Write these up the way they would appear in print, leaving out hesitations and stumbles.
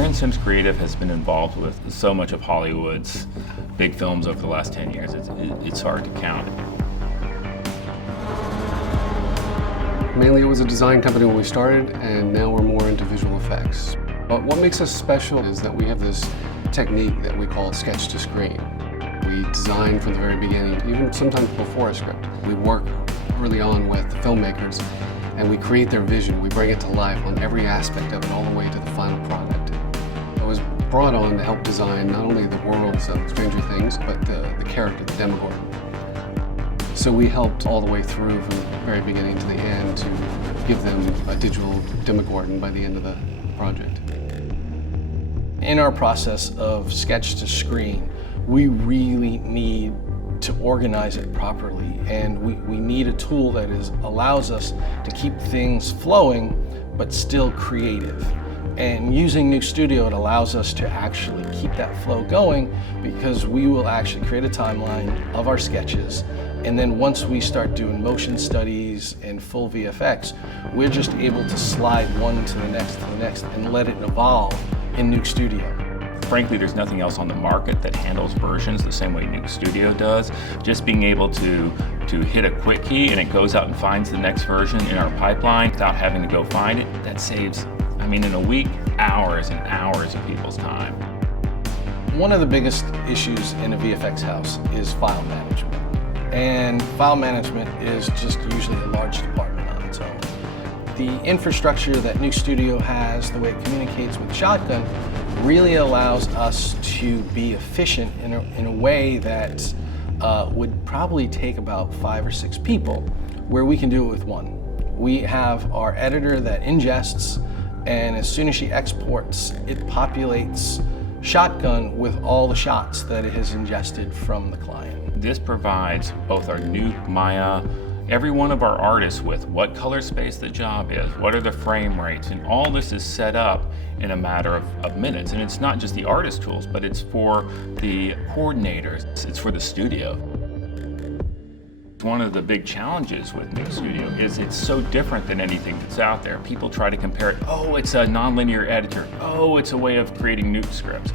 Aaron Sims Creative has been involved with so much of Hollywood's big films over the last 10 years, it's hard to count. Mainly it was a design company when we started, and now we're more into visual effects. But what makes us special is that we have this technique that we call sketch to screen. We design from the very beginning, even sometimes before a script. We work early on with filmmakers and we create their vision. We bring it to life on every aspect of it, all the way to the final product. I was brought on to help design not only the worlds of Stranger Things, but the character, the Demogorgon. So we helped all the way through from the very beginning to the end to give them a digital Demogorgon by the end of the project. In our process of sketch to screen, we really need to organize it properly, and we need a tool that allows us to keep things flowing but still creative. And using Nuke Studio, it allows us to actually keep that flow going, because we will actually create a timeline of our sketches, and then once we start doing motion studies and full VFX, we're just able to slide one to the next and let it evolve in Nuke Studio. Frankly, there's nothing else on the market that handles versions the same way Nuke Studio does. Just being able to hit a quick key and it goes out and finds the next version in our pipeline without having to go find it, that saves, in a week, hours and hours of people's time. One of the biggest issues in a VFX house is file management. And file management is just usually a large department on its own. The infrastructure that Nuke Studio has, the way it communicates with Shotgun, really allows us to be efficient in a way that would probably take about 5 or 6 people, where we can do it with one. We have our editor that ingests, and as soon as she exports, it populates Shotgun with all the shots that it has ingested from the client. This provides both our Nuke, Maya, every one of our artists with what color space the job is, what are the frame rates, and all this is set up in a matter of minutes. And it's not just the artist tools, but it's for the coordinators, it's for the studio. One of the big challenges with Nuke Studio is it's so different than anything that's out there. People try to compare it, oh, it's a nonlinear editor, oh, it's a way of creating Nuke scripts.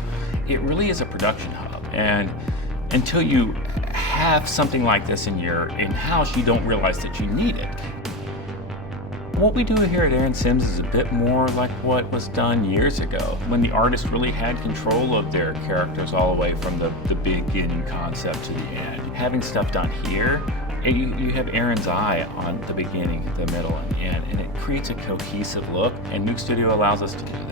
It really is a production hub, and until you have something like this in your in-house, you don't realize that you need it. What we do here at Aaron Sims is a bit more like what was done years ago, when the artist really had control of their characters all the way from the beginning concept to the end. Having stuff done here, you have Aaron's eye on the beginning, the middle, and the end, and it creates a cohesive look, and Nuke Studio allows us to do that.